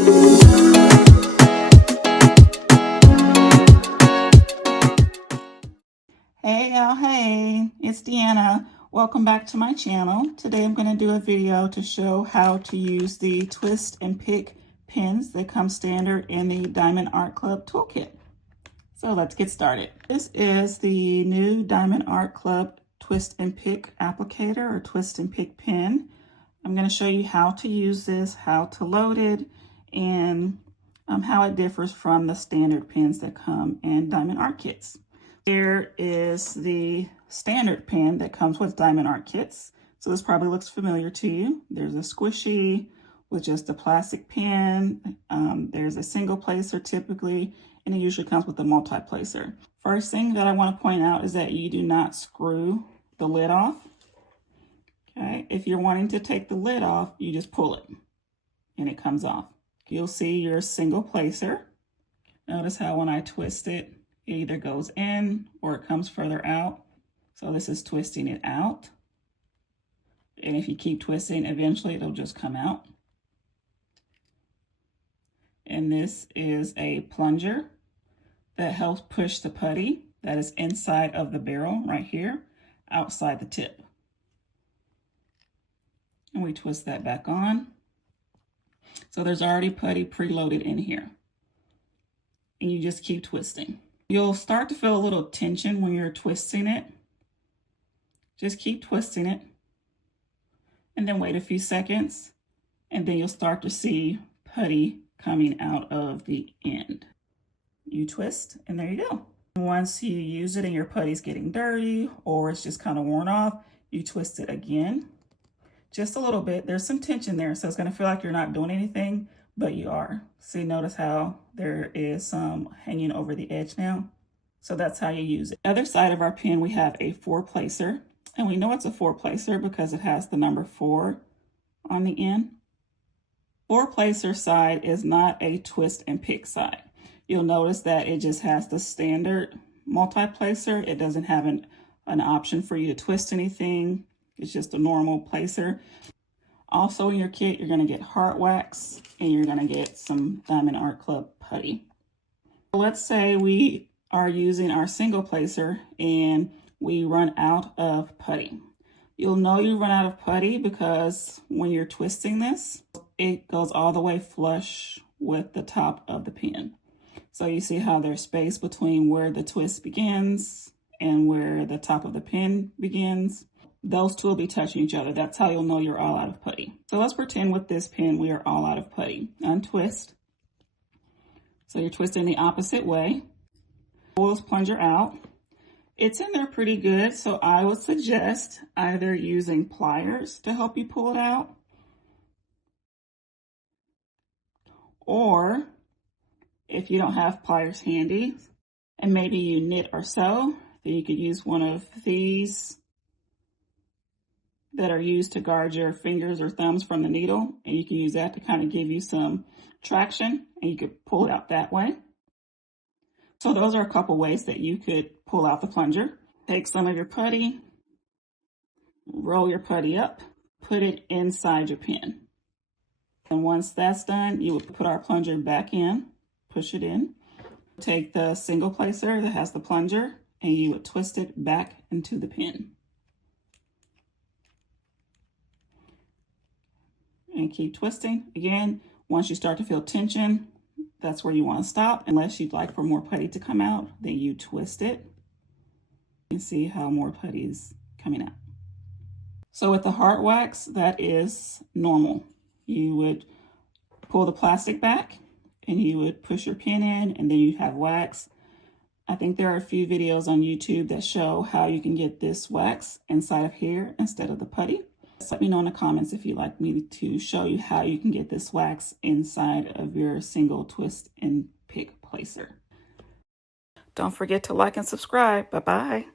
Hey y'all, hey, it's Deanna. Welcome back to my channel. Today I'm going to do a video to show how to use the Twist and Pick pens that come standard in the Diamond Art Club toolkit. So let's get started. This is the new Diamond Art Club Twist and Pick applicator or Twist and Pick pen. I'm going to show you how to use this, how to load it, and how it differs from the standard pens that come in Diamond Art kits. Here is the standard pen that comes with Diamond Art kits. So this probably looks familiar to you. There's a squishy with just a plastic pen. There's a single placer typically, and it usually comes with a multi-placer. First thing that I want to point out is that you do not screw the lid off. Okay, if you're wanting to take the lid off, you just pull it and it comes off. You'll see your single placer. Notice how when I twist it, it either goes in or it comes further out. So this is twisting it out. And if you keep twisting, eventually it'll just come out. And this is a plunger that helps push the putty that is inside of the barrel right here, outside the tip. And we twist that back on. So there's already putty preloaded in here. And you just keep twisting. You'll start to feel a little tension when you're twisting it. Just keep twisting it. And then wait a few seconds. And then you'll start to see putty coming out of the end. You twist, and there you go. Once you use it and your putty's getting dirty or it's just kind of worn off, you twist it again. Just a little bit. There's some tension there, so it's going to feel like you're not doing anything, but you are. See, notice how there is some hanging over the edge now. So that's how you use it. The other side of our pen, we have a 4-placer, and we know it's a 4-placer because it has the number 4 on the end. 4-placer side is not a twist and pick side. You'll notice that it just has the standard multi-placer. It doesn't have an option for you to twist anything. It's just a normal placer. Also in your kit, you're going to get heart wax and you're going to get some Diamond Art Club putty. Let's say we are using our single placer and we run out of putty. You'll know you run out of putty because when you're twisting this, it goes all the way flush with the top of the pen. So you see how there's space between where the twist begins and where the top of the pen begins. Those two will be touching each other. That's how you'll know you're all out of putty. So let's pretend with this pen we are all out of putty. Untwist. So you're twisting the opposite way. Pull this plunger out. It's in there pretty good, so I would suggest either using pliers to help you pull it out, or if you don't have pliers handy and maybe you knit or sew, then you could use one of these that are used to guard your fingers or thumbs from the needle, and you can use that to kind of give you some traction, and you could pull it out that way. So those are a couple ways that you could pull out the plunger. Take some of your putty, roll your putty up, put it inside your pen. And once that's done, you would put our plunger back in, push it in. Take the single placer that has the plunger, and you would twist it back into the pen. And keep twisting. Again, once you start to feel tension, that's where you want to stop. Unless you'd like for more putty to come out, then you twist it. You can see how more putty is coming out. So with the heart wax, that is normal. You would pull the plastic back and you would push your pen in, and then you have wax. I think there are a few videos on YouTube that show how you can get this wax inside of here instead of the putty. Let me know in the comments if you'd like me to show you how you can get this wax inside of your single twist and pick placer. Don't forget to like and subscribe. Bye-bye.